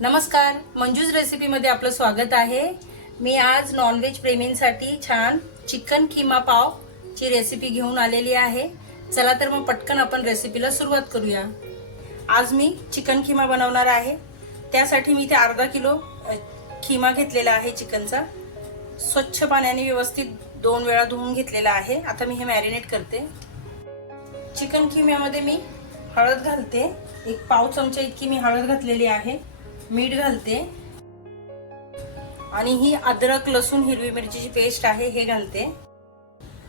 नमस्कार मंजूज रेसिपीमध्ये आपलं स्वागत आहे. मी आज नॉनव्हेज प्रेमींसाठी छान चिकन किमा पाव ची रेसिपी घेऊन आलेली आहे. चला तर मग पटकन आपण रेसिपीला सुरुवात करूया. आज मी चिकन किमा बनवणार आहे. त्यासाठी मी इथे अर्धा किलो खिमा घेतलेला आहे चिकनचा. स्वच्छ पाण्याने व्यवस्थित दोन वेळा धुवून घेतलेला आहे. आता मी हे मॅरिनेट करते. चिकन किम्यामध्ये मी हळद घालते. एक पाव चमचा इतकी मी हळद घातलेली आहे. मीठ घालते. आणि ही अद्रक लसूण हिरवी मिरचीची पेस्ट आहे हे घालते.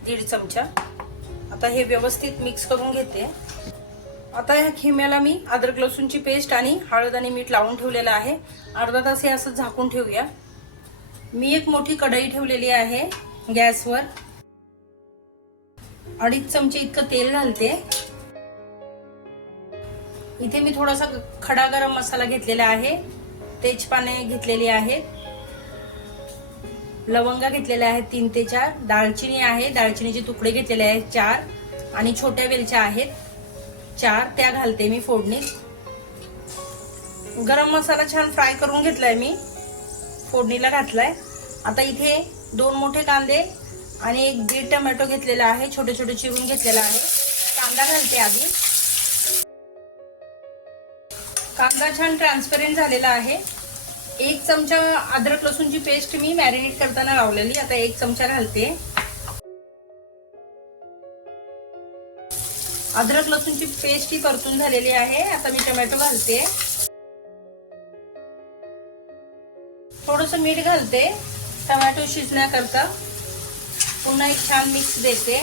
दीड चमचा. आता हे व्यवस्थित मिक्स करून घेते. आता ह्या खिम्याला मी अद्रक लसूणची पेस्ट आणि हळद आणि मीठ लावून ठेवलेलं आहे. अर्धा तास हे असं झाकून ठेवूया. मी एक मोठी कढई ठेवलेली आहे गॅसवर. अडीच चमचे इतकं तेल घालते. इथे मी थोडासा खडा गरम मसाला घेतलेला आहे. तेजपाने घेतलेली आहेत. लवंगा घेतलेल्या आहेत तीन ते चार. दालचिनी आहे. दालचिनीचे तुकडे घेतलेले आहेत चार. आणि छोट्या वेलच्या आहेत. चार त्या घालते मी फोडणीत. गरम मसाला छान फ्राय करून घेतलाय मी. फोडणीला घातलाय. आता इथे दोन मोठे कांदे आणि एक दीड टमॅटो घेतलेला आहे. छोटे छोटे चिरून घेतलेला आहे. कांदा घालते आधी. कांदा छान ट्रान्सपरंट झालेला आहे. एक चमचा अद्रक लसूणची पेस्ट मी मॅरिनेट करताना लावलेली. आता एक चमचा घालते. अद्रक लसूणची पेस्ट ही परतून झालेली आहे. आता मी टोमॅटो घालते. थोडस मीठ घालते. टोमॅटो शिजण्याकरता पुन्हा एक छान मिक्स देते.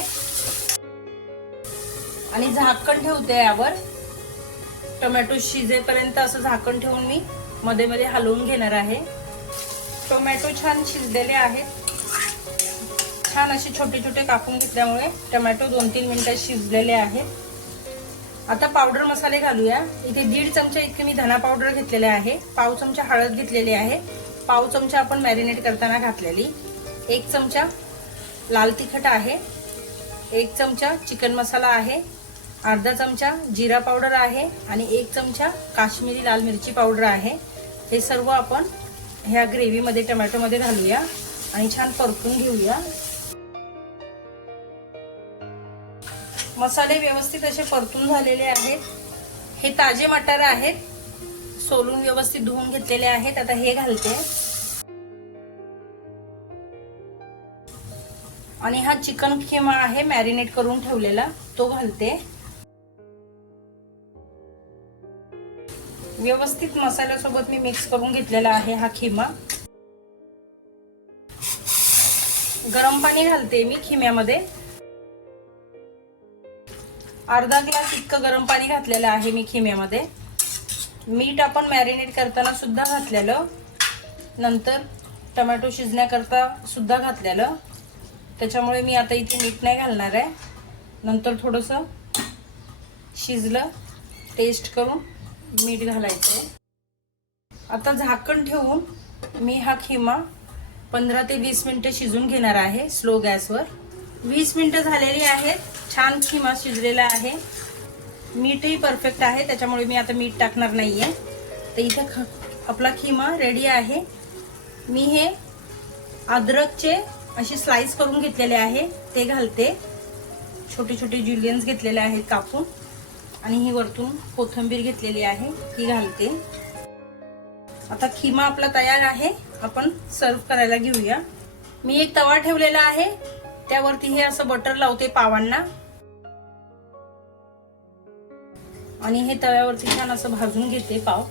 आणि झाकण ठेवते यावर. टोमॅटो शिजेपर्यंत असं झाकण ठेवून मी मध्ये मध्ये हलवून घेणार आहे. टोमॅटो छान शिजलेले आहेत. छान असे छोटे छोटे कापून घेतल्यामुळे टोमॅटो दोन तीन मिनिटात शिजलेले आहेत. आता पावडर मसाले घालूया. इथे दीड चमचा इतके मी धना पावडर घेतलेले आहे. पाव चमचा हळद घेतलेली आहे. पाव चमचा आपण मॅरिनेट करताना घातलेली. एक चमचा लाल तिखट आहे. एक चमचा चिकन मसाला आहे. अर्धा चमचा जिरा पावडर आहे आणि एक चमचा काश्मीरी लाल मिरची पावडर आहे. हे सर्व आपण ह्या ग्रेव्हीमध्ये टमॅटोमध्ये घालूया आणि छान परतून घेऊया. मसाले व्यवस्थित असे परतून झालेले आहेत. हे ताजे मटार आहेत. सोलून व्यवस्थित धुवून घेतलेले आहेत. आता हे घालते. आणि हा चिकन खेमा आहे मॅरिनेट करून ठेवलेला. तो घालते. व्यवस्थित मसाल्यासोबत मी मिक्स करून घेतलेला आहे हा खिमा. गरम पाणी घालते मी खिम्यामध्ये. अर्धा ग्लास इतकं गरम पाणी घातलेलं आहे मी खिम्यामध्ये. मीठ आपण मॅरिनेट करताना सुद्धा घातलेलं. नंतर टमॅटो शिजण्याकरता सुद्धा घातलेलं. त्याच्यामुळे मी आता इथे मीठ नाही घालणार आहे. नंतर थोडंसं शिजलं टेस्ट करून मीठ घालायचं आता झाकण ठेवून मी हा खिमा पंधरा ते वीस मिनटं शिजून घेणार आहे स्लो गॅसवर. वीस मिनटं झालेली आहेत. छान खिमा शिजलेला आहे. मीठही परफेक्ट आहे त्याच्यामुळे मी आता मीठ टाकणार नाही आहे तर इथे ख आपला खिमा रेडी आहे. मी हे अद्रकचे असे स्लाइस करून घेतलेले आहे. ते घालते. छोटे छोटे ज्युलियन्स घेतलेले आहेत कापून. आणि ही वरतून कोथिंबीर घेतलेली आहे ती घालते. आता खिमा आपला तयार आहे आपण सर्व करायला घेऊया. मी एक तवा ठेवलेला आहे त्यावरती हे असं बटर लावते पावांना. आणि हे तव्यावरती छान असं भाजून घेते पाव.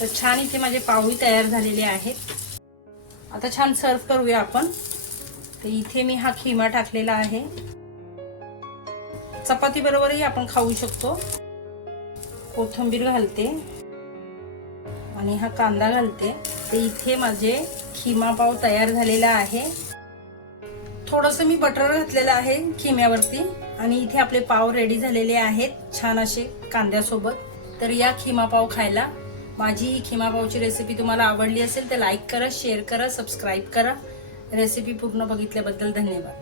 तर छान इथे माझे पावही तयार झालेले आहेत. आता छान सर्व करूया आपण. तर इथे मी हा खिमा टाकलेला आहे. चपाती बरोबरही आपण खाऊ शकतो. कोथिंबीर घालते. आणि हा कांदा घालते. तर इथे माझे खिमा पाव तयार झालेला आहे. थोडंसं मी बटर घातलेलं आहे खिम्यावरती. आणि इथे आपले पाव रेडी झालेले आहेत. छान असे कांद्यासोबत. तर या खिमा पाव खायला माझी ही खिमा पावची रेसिपी तुम्हाला आवडली असेल तर लाईक करा शेअर करा सबस्क्राईब करा. रेसिपी पूर्ण बघितल्याबद्दल धन्यवाद.